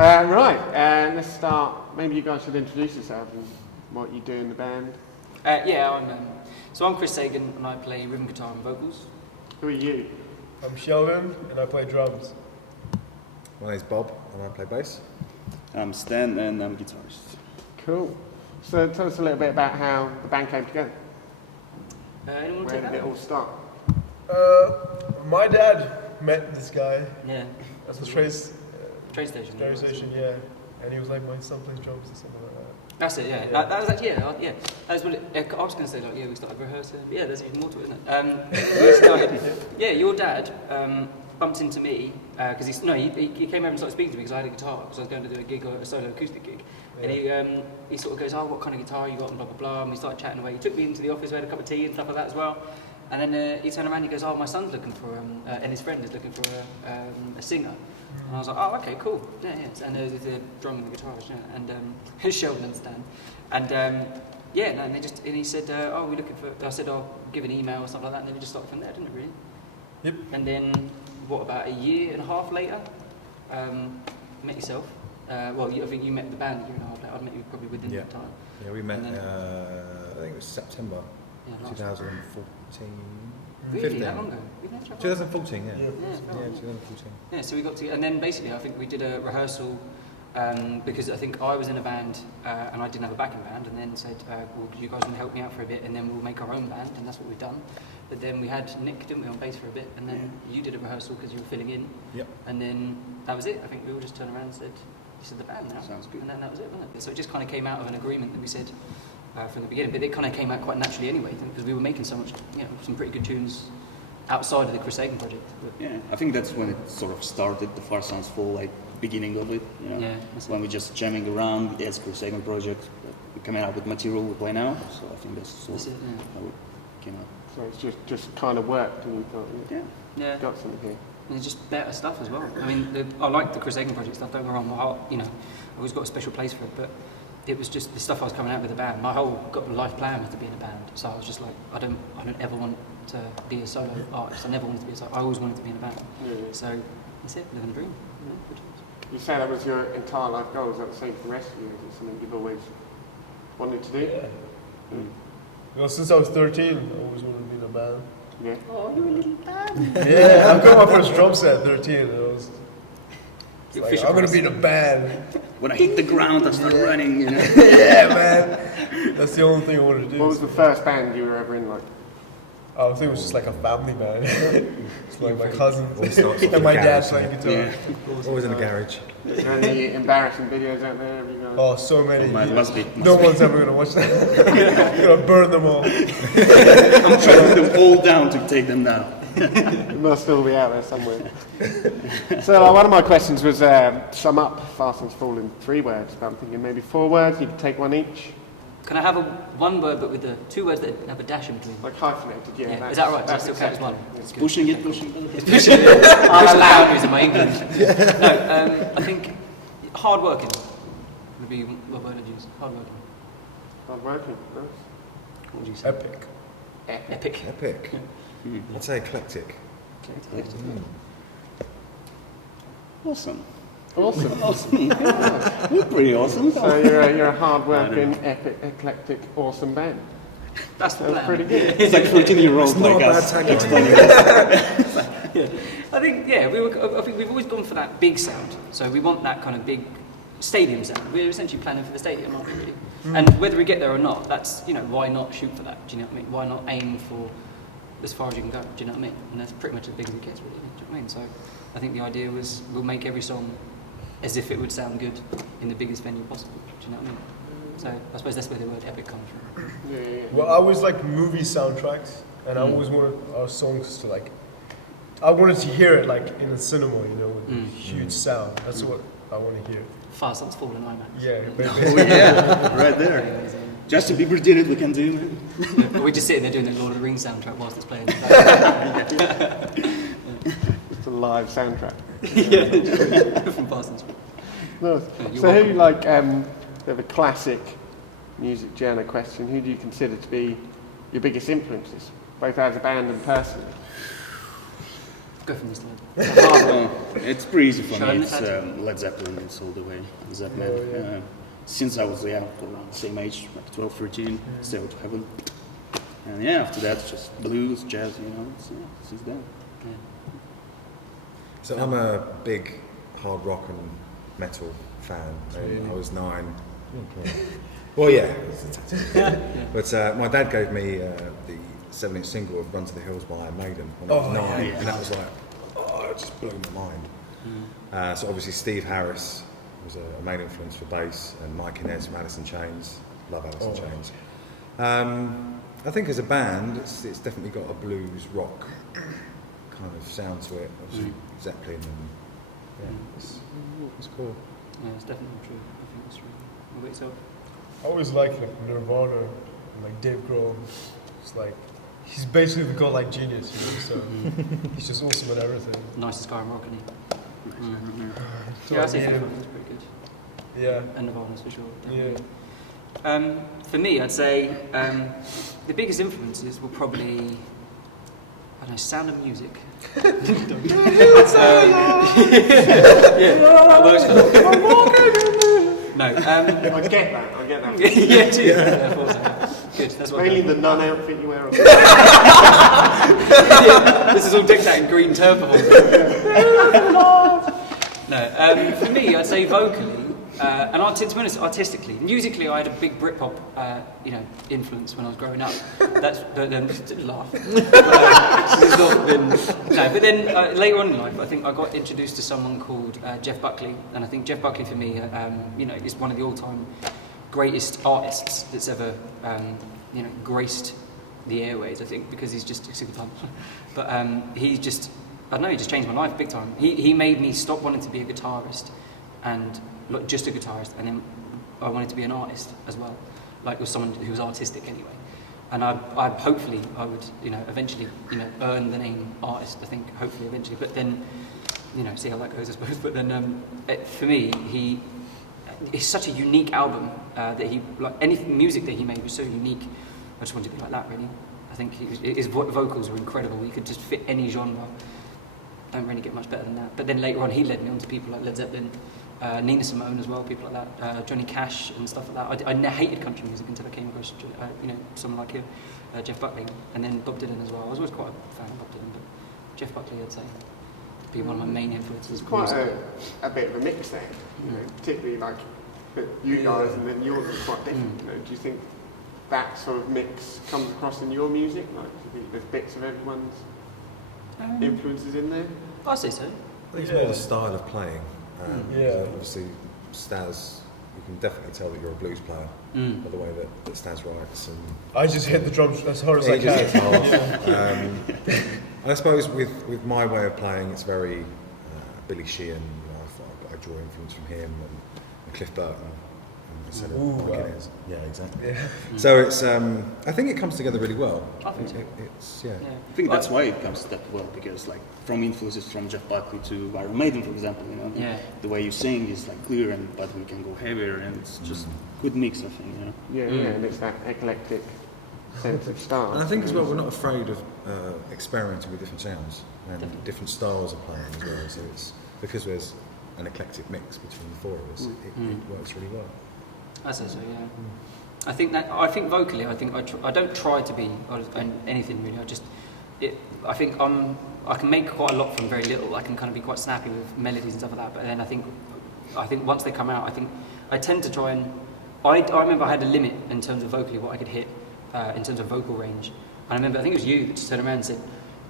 Let's start. Maybe you guys should introduce yourselves and what you do in the band. I'm Chris Sagan and I play rhythm guitar and vocals. Who are you? I'm Sheldon and I play drums. My name's Bob and I play bass. I'm Stan and I'm a guitarist. Cool. So tell us a little bit about how the band came together. Anyone Where did it all start? My dad met this guy Yeah. at the train Station. station, yeah. And he was like, my son plays drums or something like that. That's it, yeah. Yeah. That was actually, yeah. That was what I was going to say, like, yeah, we started rehearsing. Yeah, there's even more to it, isn't it? Your dad bumped into me, because he came over and started speaking to me because I had a guitar, because I was going to do a gig, a solo acoustic gig. Yeah. And he sort of goes, oh, what kind of guitar you got, and blah, blah, blah. And we started chatting away. He took me into the office, we had a cup of tea and stuff like that as well. And then he turned around and he goes, oh, my son's looking for, and his friend is looking for a singer. And I was like, oh, okay, cool. Yeah. And the drum and the guitarist, yeah. And Sheldon and Stan. And he said, oh, we're looking for, I said, oh, give an email or something like that. And then we just started from there, didn't it, really? Yep. And then, about a year and a half later, met yourself. I think you met the band a year and a half later. I met you probably within that time. Yeah, we met, Then, I think it was September 2014. Really? 15. That long ago? We've known each other. 2014, yeah. Yeah. Yeah, 2014. Yeah, so we got together, and then basically I think we did a rehearsal because I think I was in a band and I didn't have a backing band, and then said, well, you guys want to help me out for a bit, and then we'll make our own band, and that's what we've done. But then we had Nick, didn't we, on bass for a bit, and then you did a rehearsal because you were filling in. Yep. And then that was it. I think we all just turned around and said, this is the band now. Sounds good. And then that was it, wasn't it? So it just kind of came out of an agreement that we said from the beginning, but it kind of came out quite naturally anyway, because we were making so much, some pretty good tunes outside of the Chris Sagan project. But Yeah, I think that's when it sort of started, the Far Sounds Full, like, beginning of it, Yeah, when we're just jamming around, yes, Chris Sagan project, we're coming out with material we play now, so I think that's sort That's of it, how it came out. So it's just kind of worked and you thought, yeah. got something here. And it's just better stuff as well. I mean, I like the Chris Sagan project stuff, don't get me wrong, my heart, I've always got a special place for it, but it was just the stuff I was coming out with the band. My whole life plan was to be in a band, so I was just like, I don't ever want to be a solo artist. I never wanted to be a solo. I always wanted to be in a band. Yeah. So that's it, living a dream. You say that was your entire life goal. Is that the same for the rest of you? Is it something you've always wanted to do? Yeah. Well, since I was 13, I always wanted to be in a band. Yeah. Oh, you're a little band. Yeah, I got my first drum set at 13 and I was like, Fisher I'm going Price. to be in a band. When I hit the ground, I start running, Yeah, man. That's the only thing I wanted to do. What was the first band you were ever in like? I think it was just like a family band. It's like my cousins Always starts off in and my the dad garage, playing guitar. Yeah. Always in the garage. Are there any embarrassing videos out there? Have you guys? Oh, so many. It must be. No one's ever going to watch that. I'm going to burn them all. I'm tracking them all down to take them down. It must still be out there somewhere. So one of my questions was sum up Fast and Fall in 3 words, but I'm thinking maybe 4 words. You could take one each, Can I have one word but with the 2 words that have a dash in between? like hyphenated. Yeah. Yeah. Is that right? Does that still count as one? That's good. Pushing it. I'm allowed using my English. No, I think hard working would be what word I'd use. Hard working. Hard working. Nice. What would you say? Epic. Epic. Epic. I'd say eclectic. Awesome. Awesome. Awesome. You're pretty awesome. So you're a hard-working, epic, eclectic, awesome band. That's the That's plan. pretty good. It's like 14-year-olds Not a like bad us. tagline. I think we've always gone for that big sound. So we want that kind of big stadium sound. We're essentially planning for the stadium, aren't we, really? And whether we get there or not, that's, why not shoot for that? Do you know what I mean? Why not aim for as far as you can go? Do you know what I mean? And that's pretty much as big as it gets, really. Do you know what I mean? So I think the idea was we'll make every song as if it would sound good in the biggest venue possible. Do you know what I mean? So I suppose that's where the word epic comes from. Yeah. Well, I always like movie soundtracks, and I always wanted our songs to I wanted to hear it like in a cinema, with a huge sound. That's what I want to hear. Fast Sounds Full in IMAX. Yeah, Oh yeah, right there. Justin Bieber did it, we can do it. We're just sitting there doing the Lord of the Rings soundtrack whilst it's playing. It's a live soundtrack. From Parsons. Nice. You're So who, welcome. bit of a classic music journal question, who do you consider to be your biggest influences, both as a band and personally? Go from this time. It's pretty easy for Shall I me. It's add? Led Zeppelin. It's all the way. Zeppelin. Oh, yeah. Since I was around the same age, like 12, 13, Stairway to Heaven. And yeah, after that, it's just blues, jazz. You know, since then. So I'm a big hard rock and metal fan. I was 9. Well, yeah. But my dad gave me the 7-inch single of Run to the Hills by Iron Maiden when I was 9, yeah. and that was like, it just blew my mind. So obviously Steve Harris was a main influence for bass, and Mike Inez from Alice in Chains. Love Alice in Chains. I think as a band, it's definitely got a blues rock kind of sound to it. Obviously Zeppelin, and it's cool. Yeah, it's definitely true. I think it's true. What about yourself? I always liked like Nirvana, and, like Dave Grohl. It's like he's basically the godlike genius, you know. So he's just awesome at everything. Nicest guy in rock, isn't he? So, Yeah, I say yeah, Foo Fighters pretty good. yeah, And Nirvana's for sure. yeah. Definitely. For me, I'd say the biggest influences were probably, I don't know, Sound of Music. Yeah, that works for them. No, I get that. yeah, too. Yeah, I thought so. Good, that's what Mainly the nun outfit you wear. On this is all decked out in green turbo. No, for me, I'd say vocally, and to be honest, artistically, musically, I had a big Britpop, influence when I was growing up. But then laugh. But then later on in life, I think I got introduced to someone called Jeff Buckley, and I think Jeff Buckley for me, is one of the all-time greatest artists that's ever, graced the airways. I think because he's just a guitar, but he just changed my life big time. He made me stop wanting to be a guitarist and just a guitarist, and then I wanted to be an artist as well, like with someone who was artistic anyway. And I hopefully I would eventually earn the name artist. I think hopefully eventually, but then see how that goes I suppose. But then for me it's such a unique album that he anything music that he made was so unique. I just wanted to be like that really. I think his vocals were incredible. He could just fit any genre. Don't really get much better than that. But then later on, he led me on to people like Led Zeppelin, Nina Simone as well, people like that, Johnny Cash and stuff like that. I hated country music until I came across, someone like him, Jeff Buckley, and then Bob Dylan as well. I was always quite a fan of Bob Dylan, but Jeff Buckley, I'd say, would be one of my main influences. It's quite a bit of a mix there, particularly like you guys, and then yours is quite different. Do you think that sort of mix comes across in your music? Like, do you think there's bits of everyone's influences in there? I'd say so. I think it's more the style of playing. Yeah. Obviously, Stas, you can definitely tell that you're a blues player by the way that Stas writes. And I just hit the drums as hard as he I just can. hits hard. I suppose with my way of playing, it's very Billy Sheehan. I draw influence from him and Cliff Burton. Instead of Ooh, like wow. it is. Yeah, exactly. Yeah. So it's, I think it comes together really well. I think so. It's, yeah. I think that's why it comes that well, because like from influences from Jeff Buckley to Iron Maiden, for example, the way you sing is like clear, but we can go heavier, and it's just good mix, I think. Yeah, and it's that eclectic sense of style. And I think as well, we're not afraid of experimenting with different sounds and different styles of playing as well. So it's because there's an eclectic mix between the four of us, it works really well. I say so, yeah. I think vocally, I don't try to be anything really. I think I can make quite a lot from very little. I can kind of be quite snappy with melodies and stuff like that. But then I think once they come out, I tend to try and. I remember I had a limit in terms of vocally what I could hit in terms of vocal range. And I remember I think it was you that just turned around and said,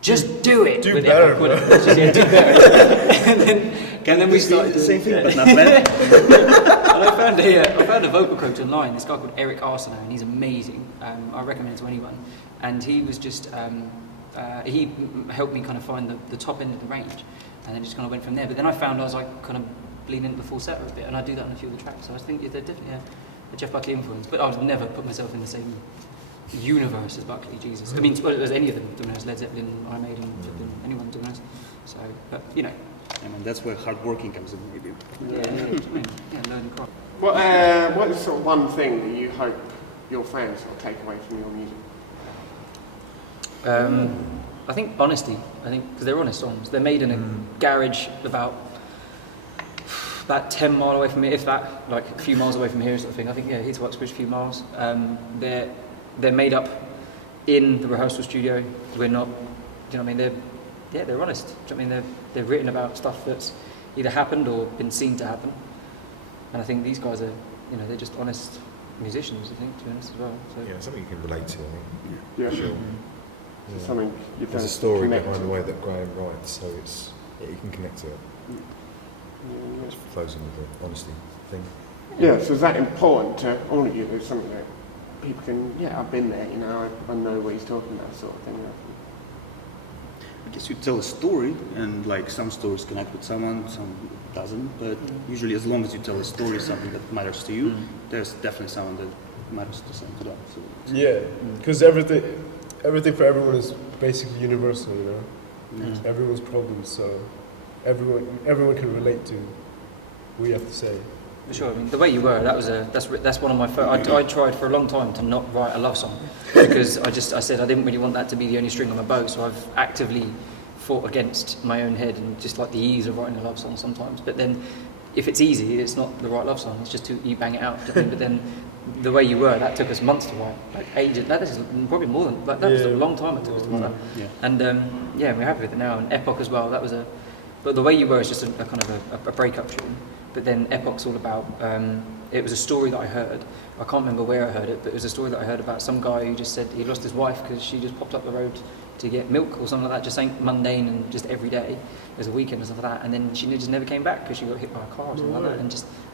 "Just do it." Do with better, do better. and then we started the same thing, but not better. And I found a vocal coach online, this guy called Eric Arsenault, and he's amazing. I recommend it to anyone. And he was just, he helped me kind of find the top end of the range, and then just kind of went from there. But then I found I was like kind of bleeding into the falsetto a bit, and I do that on a few of the tracks. So I think they're definitely a Jeff Buckley influence, but I would never put myself in the same universe as Buckley, Jesus. I mean, as any of them, to be honest, Led Zeppelin, Iron Maiden, anyone, to be honest. So, but, I mean, that's where hard working comes in, maybe. learning craft. What is sort of one thing that you hope your fans sort of take away from your music? I think honesty. I think, because they're honest songs. They're made in a garage about 10 mile away from here, if that, like a few miles away from here, sort of thing. I think, yeah, here to Uxbridge, a few miles. They're made up in the rehearsal studio. We're not, do you know what I mean? They're honest. Do you know what I mean? They're written about stuff that's either happened or been seen to happen. And I think these guys are, you know, they're just honest musicians, I think, to be honest as well. So. Yeah, something you can relate to, I think. Yeah. Sure. So something you There's a don't story connect behind to. the way that Graham writes, so you can connect to it. Yeah, It flows in with the honesty thing. yeah, so is that important to all of you? There's something that people can, yeah, I've been there, you know, I know what he's talking about, sort of thing. I guess you tell a story, and like some stories connect with someone, some doesn't. But usually, as long as you tell a story, something that matters to you, there's definitely someone that matters to someone to that. So, Yeah, because everything for everyone is basically universal, you know. yeah. Everyone's problems, so everyone can relate to what you have to say. For sure. I mean, The Way You Were, that's one of my first. I tried for a long time to not write a love song because I said I didn't really want that to be the only string on my bow. So I've actively fought against my own head and just like the ease of writing a love song sometimes. But then, if it's easy, it's not the right love song. It's just you bang it out. Do you know what I mean? But then, The Way You Were, that took us months to write, like ages. That is probably more than that. Was a long time it took us to write that. Yeah. And yeah, we're happy with it now. And Epoch as well. But The Way You Were is just a kind of a breakup tune. But then Epoch's all about, it was a story that I heard. I can't remember where I heard it, but it was a story that I heard about some guy who just said he lost his wife because she just popped up the road to get milk or something like that, just something mundane and just every day. There's a weekend and stuff like that. And then she just never came back because she got hit by a car or something like that.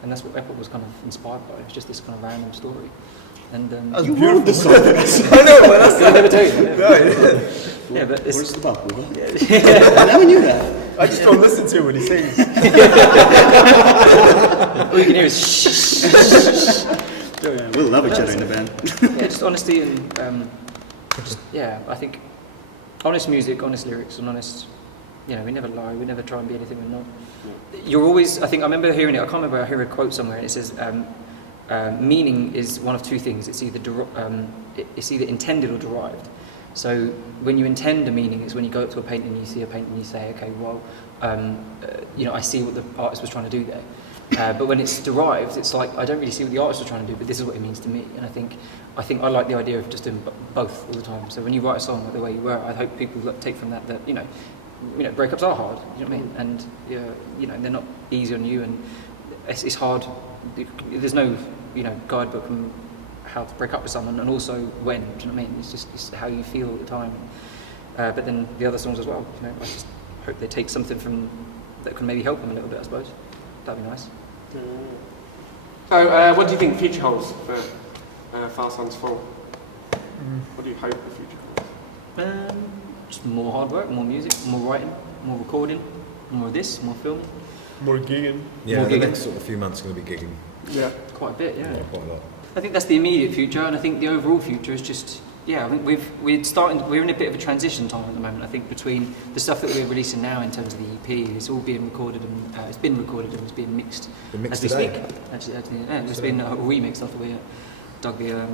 And that's what Epoch was kind of inspired by. It's just this kind of random story. And You wrote the song. I know, but that's Did I never tell you? no, Yeah, but it's, Where's the buck? I never knew that. I just don't listen to what he sings. all you can hear is shh. Yeah, we'll love each other in the band. Yeah, just honesty and I think honest music, honest lyrics, and honest. You know, we never lie. We never try and be anything we're not. You're always. I think I remember hearing it. I can't remember. I hear a quote somewhere, and it says, "Meaning is one of two things. It's either intended or derived. So when you intend a meaning, it's when you go up to a painting and you see a painting and you say, okay, well, you know, I see what the artist was trying to do there. But when it's derived, it's like I don't really see what the artist was trying to do, but this is what it means to me. And I think I like the idea of just doing both all the time. So when you write a song like The Way You Were, I hope people take from that you know, breakups are hard. You know what I mean? And you know, they're not easy on you, and it's hard. There's no guidebook on how to break up with someone, and also when. Do you know what I mean? It's how you feel at the time. But then the other songs as well. You know, I just hope they take something from that can maybe help them a little bit. I suppose that'd be nice. So, what do you think the future holds for Far Sons Fall? What do you hope the future holds? Just more hard work, more music, more writing, more recording, more of this, more filming. More gigging. Yeah, More the gigging. next sort of few months are going to be gigging. Yeah. Quite a bit, yeah. Quite a lot. I think that's the immediate future, and I think the overall future is just, I think we're in a bit of a transition time at the moment. I think between the stuff that we're releasing now in terms of the EP, it's all being recorded and it's been recorded and it's being mixed Been mixed as we today. speak. Actually, it's been a remix after we dug the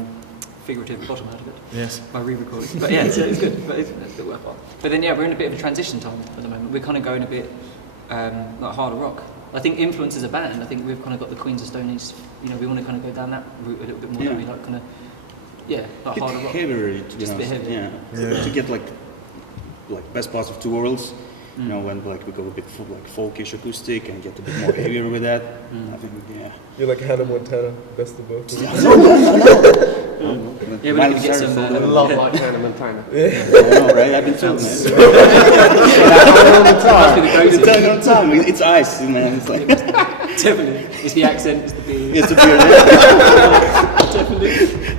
figurative bottom out of it Yes. by re-recording. But yeah, it's good. But it's still worthwhile. But then we're in a bit of a transition time at the moment. We're kind of going a bit like harder rock. I think influence as a band. I think we've kind of got the Queens of Stone Age. You know, we want to kind of go down that route a little bit more. Yeah. Don't we? Like kind of, like harder rock. Heavier, to be Just a bit honest. heavier. Yeah. To get like best parts of two worlds. You know, when we go a bit folkish acoustic and get a bit more heavier with that. I think You're like Hannah Montana, best of both. Yeah, we're going to get some. I love like Hannah Montana. I know, right? I've been filming it. Must be the I've been go-to. telling all the time. It's ice, man. It's like Definitely. It's the accent, it's the beard. it's a beer. Definitely.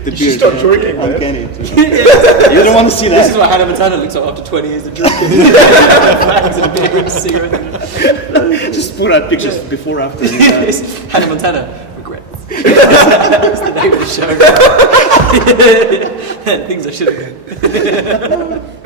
The You should start drinking, man. Uncanny. You don't want to see This is that. what Hannah Montana looks like after 20 years of drinking. Flags and a beer and a cigarette. Just put out pictures before, after. It's Hannah Montana regrets. That's the name of the show. Things I should have done.